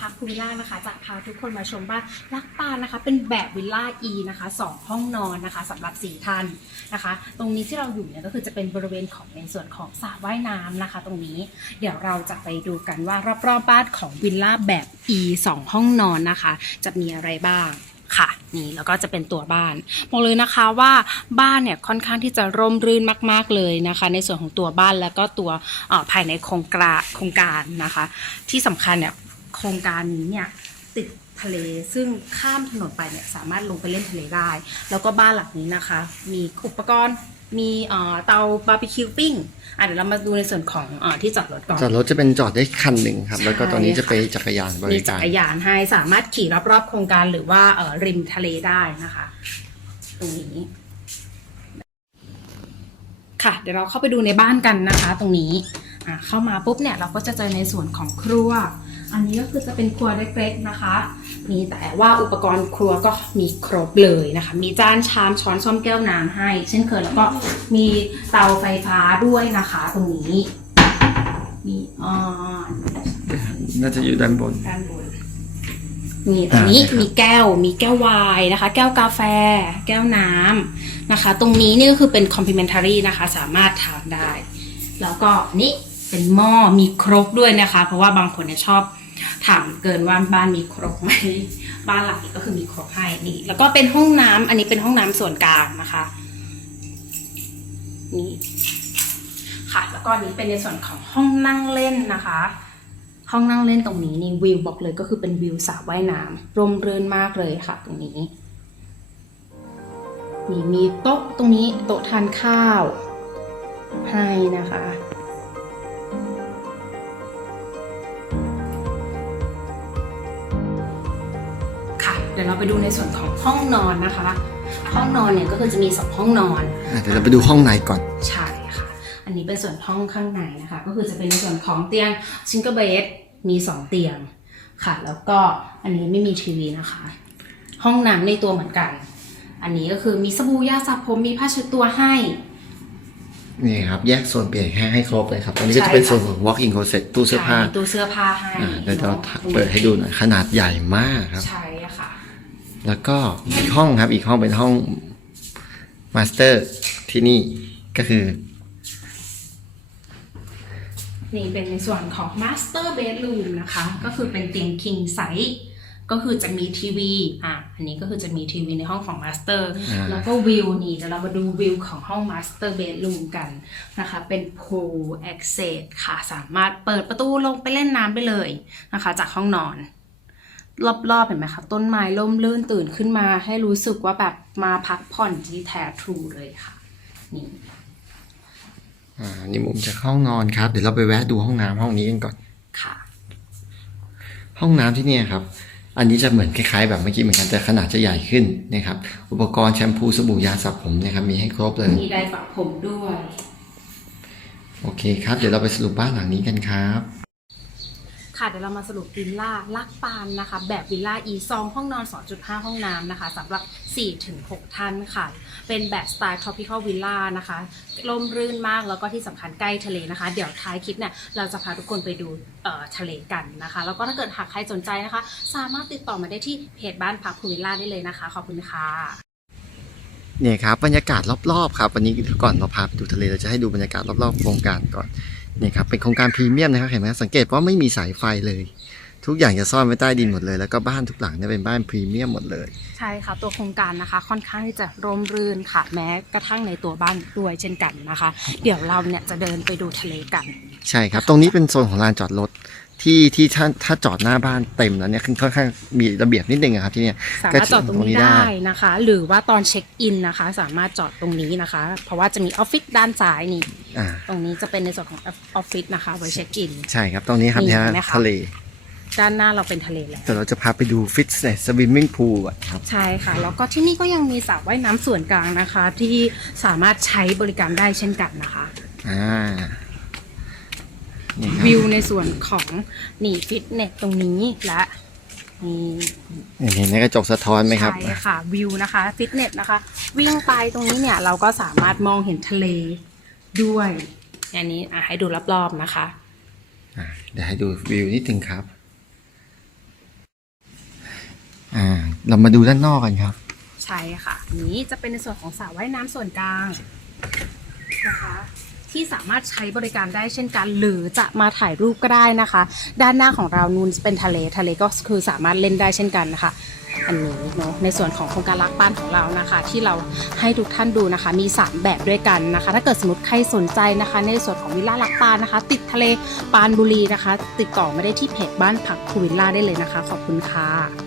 พักวิลล่านะคะจะพาทุกคนมาชมบ้านลักปานนะคะ เป็นแบบวิลล่า E นะคะสองห้องนอนนะคะสำหรับสี่ท่านนะคะ ตรงนี้ที่เราอยู่เนี่ยก็คือจะเป็นบริเวณของในส่วนของสระว่ายน้ำนะคะ ตรงนี้เดี๋ยวเราจะไปดูกันว่ารอบๆบ้านของวิลล่าแบบ E สองห้องนอนนะคะ จะมีอะไรบ้างค่ะนี่แล้วก็จะเป็นตัวบ้านบอกเลยนะคะว่าบ้านเนี่ยค่อนข้างที่จะร่มรื่นมาก ๆเลยนะคะ ในส่วนของตัวบ้านแล้วก็ตัวภายในโครงกราโครงการนะคะ ที่สำคัญเนี่ย โครงการนี้เนี่ยติดทะเลซึ่งข้ามถนนไปเนี่ยสามารถลงไปเล่นทะเลได้ แล้วก็บ้านหลังนี้นะคะ มีอุปกรณ์มีเอ่อเตาบาร์บีคิวปิ้งอะเดี๋ยวเรามาดูในส่วนของเออที่จอดรถก่อนจอดรถจะเป็นจอดได้คันหนึ่งครับใช่แล้วก็ตอนนี้จะค่ะไปจักรยานบมีริจัการกรยานให้สามารถขี่รอบๆโครงการหรือว่าเอ่อริมทะเลได้นะคะ ตรงนี้ ค่ะ เดี๋ยวเราเข้าไปดูในบ้านกันนะคะ ตรงนี้อะเข้ามาปุ๊บเนี่ยเราก็จะเจอในส่วนของครัว อันนี้ก็คือจะเป็นครัวเล็กๆนะคะ มีแต่ว่าอุปกรณ์ครัวก็มีครบเลยนะคะ มีจานชามช้อนส้อมแก้วน้ำให้ เช่นเคยแล้วก็มีเตาไฟฟ้าด้วยนะคะตรงนี้ มีอ่าน่าจะอยู่ด้านบนด้านบนนี่ตรงนี้อ่าครับมีแก้ว มีแก้วไวน์นะคะ แก้วกาแฟ แก้วน้ำนะคะ ตรงนี้นี่ก็คือเป็น complimentary นะคะ สามารถทานได้ แล้วก็นี่ เป็นหม้อมีครกด้วยนะคะ เพราะว่าบางคนเนี่ยชอบถามเกินว่าบ้านมีครกไหมบ้านหลังนี้ก็คือมีครกให้นี่ แล้วก็เป็นห้องน้ำอันนี้เป็นห้องน้ำส่วนกลางนะคะนี่ค่ะแล้วก็นนี้เป็นในส่วนของห้องนั่งเล่นนะคะ ห้องนั่งเล่นตรงนี้นี่วิวบอกเลยก็คือเป็นวิวสระว่ายน้ำร่มรื่นมากเลยค่ะ ตรงนี้นี่มีโต๊ะตรงนี้โต๊ะทานข้าวให้นะคะ ยวเราไปดูในส่วนของห้องนอนนะคะ ห้องนอนเนี่ยก็คือจะมีสองห้องนอนอะเดี๋ยวเราไปดูห้องในก่อน ใช่ค่ะ อันนี้เป็นส่วนห้องข้างในนะคะ ก็คือจะเป็นในส่วนของเตียงซิงเกิลเบดมี2เตียงค่ะ แล้วก็อันนี้ไม่มีทีวีนะคะ ห้องน้ำในตัวเหมือนกัน อันนี้ก็คือมีสบู่ยาสระผมมีผ้าเช็ดตัวให้ นี่ครับ แยกโซนเปลี่ยนแค่ให้ครบเลยครับ อันนี้ก็จะเป็นใช่ค่ะ โซนของ walk-in closet ตู้เสื้อผ้าใช่มีตู้เสื้อผ้าให้อ่าเดี๋ยวจะเปิดให้ดูหน่อยขนาดใหญ่มากครับ ใช่ค่ะ แล้วก็อีกห้องครับ อีกห้องเป็นห้องมาสเตอร์ที่นี่ก็คือ นี่เป็นในส่วนของ Master Bedroom นะคะ ก็คือเป็นเตียง King Size ก็คือจะมีทีวี อะ อันนี้ก็คือจะมีทีวีในห้องของ Master อ่าแล้วก็วิวนี่เดี๋ยวเรามาดูวิวของห้อง Master Bedroom กันนะคะ เป็น Pool Access ค่ะ สามารถเปิดประตูลงไปเล่นน้ำได้เลยนะคะ จากห้องนอน รอบๆเห็นไหมคะต้นไม้ร่มรื่นตื่นขึ้นมา ให้รู้สึกว่าแบบมาพักผ่อนที่แท้ทรูเลยค่ะ นี่อ่านี่มุมจากห้องนอนครับ เดี๋ยวเราไปแวะดูห้องน้ำห้องนี้กันก่อนค่ะ ห้องน้ำที่เนี่ยครับ อันนี้จะเหมือนคล้ายๆ แบบเมื่อกี้เหมือนกันแต่ขนาดจะใหญ่ขึ้นนะครับ อุปกรณ์แชมพูสบู่ยาสระผมนะครับมีให้ครบเลยมีไดร์ปะผมด้วย โอเคครับ เดี๋ยวเราไปสรุปบ้านหลังนี้กันครับค่ะ เดี๋ยวเรามาสรุปวิลล่าลักปานนะคะ แบบวิลล่า e ซองห้องนอน 2.5 ห้องน้ำนะคะสำหรับ 4-6 ท่านค่ะ เป็นแบบสไตล์ tropical villa นะคะร่มรื่นมากแล้วก็ที่สำคัญใกล้ทะเลนะคะ เดี๋ยวท้ายคลิปเนี่ยเราจะพาทุกคนไปดูทะเลกันนะคะ แล้วก็ถ้าเกิดหากใครสนใจนะคะ สามารถติดต่อมาได้ที่เพจบ้านพักพูวิลล่าได้เลยนะคะ ขอบคุณค่ะเนี่ยครับบรรยากาศรอบๆครับวันนี้ก่อนเราพาไปดูทะเลเราจะให้ดูบรรยากาศรอบๆโครงการก่อน นี่ยครับเป็นโครงการพรีเมียมนะครับเห็นไหมสังเกตว่าไม่มีสายไฟเลย ทุกอย่างจะซ่อนไว้ใต้ดินหมดเลย แล้วก็บ้านทุกหลังเนี่ยเป็นบ้านพรีเมียมหมดเลย ใช่ค่ะตัวโครงการนะคะ ค่อนข้างที่จะร่มรื่นค่ะแม้กระทั่งในตัวบ้านด้วยเช่นกันนะคะ เดี๋ยวเราเนี่ยจะเดินไปดูทะเลกัน ใช่ครับ ตรงนี้เป็นโซนของลานจอดรถ ที่ที่ถ้าถ้าจอดหน้าบ้านเต็มแล้วเนี่ยค่อนข้างมีระเบียบนิดนึงอะครับที่เนี่ยสามารถจอดตรงนี้ได้นะคะ หรือว่าตอนเช็คอินนะคะ สามารถจอดตรงนี้นะคะ เพราะว่าจะมีออฟฟิศด้านซ้ายนี่อ่าตรงนี้จะเป็นในส่วนของออฟฟิศนะคะไว้เช็คอิน ใช่ครับตรงนี้ครับมีเนี่ยไหมคะ ทะเลด้านหน้าเราเป็นทะเลแล้ว แต่เราจะพาไปดูฟิตเนสสวิมมิ่งพูลก่อนครับ ใช่ค่ะ แล้วก็ที่นี่ก็ยังมีสระว่ายน้ำส่วนกลางนะคะ ที่สามารถใช้บริการได้เช่นกันนะคะ อ่านี่ครับ วิวในส่วนของนี่ฟิตเนสตรงนี้และนี่เห็นในกระจกสะท้อนไหมครับใช่ค่ะวิวนะคะฟิตเนสนะคะ วิ่งไปตรงนี้เนี่ยเราก็สามารถมองเห็นทะเลด้วยอันนี้อะให้ดูรอบๆนะคะอ่าเดี๋ยวให้ดูวิวนิดนึงครับเรามาดูด้านนอกกันครับ ใช่ค่ะอันนี้จะเป็นในส่วนของสระว่ายน้ำส่วนกลางนะคะ ที่สามารถใช้บริการได้เช่นกัน หรือจะมาถ่ายรูปก็ได้นะคะ ด้านหน้าของเรานูนเป็นทะเลทะเลก็คือสามารถเล่นได้เช่นกันนะคะอันนี้เนาะในส่วนของโครงการรักบ้านของเรานะคะ ที่เราให้ทุกท่านดูนะคะ มี 3 แบบด้วยกันนะคะ ถ้าเกิดสมมติใครสนใจนะคะ ในส่วนของวิลล่ารักปานนะคะ ติดทะเลปานบุรีนะคะ ติดต่อมาได้ที่เพจบ้านพักภูวิลล่าได้เลยนะคะ ขอบคุณค่ะ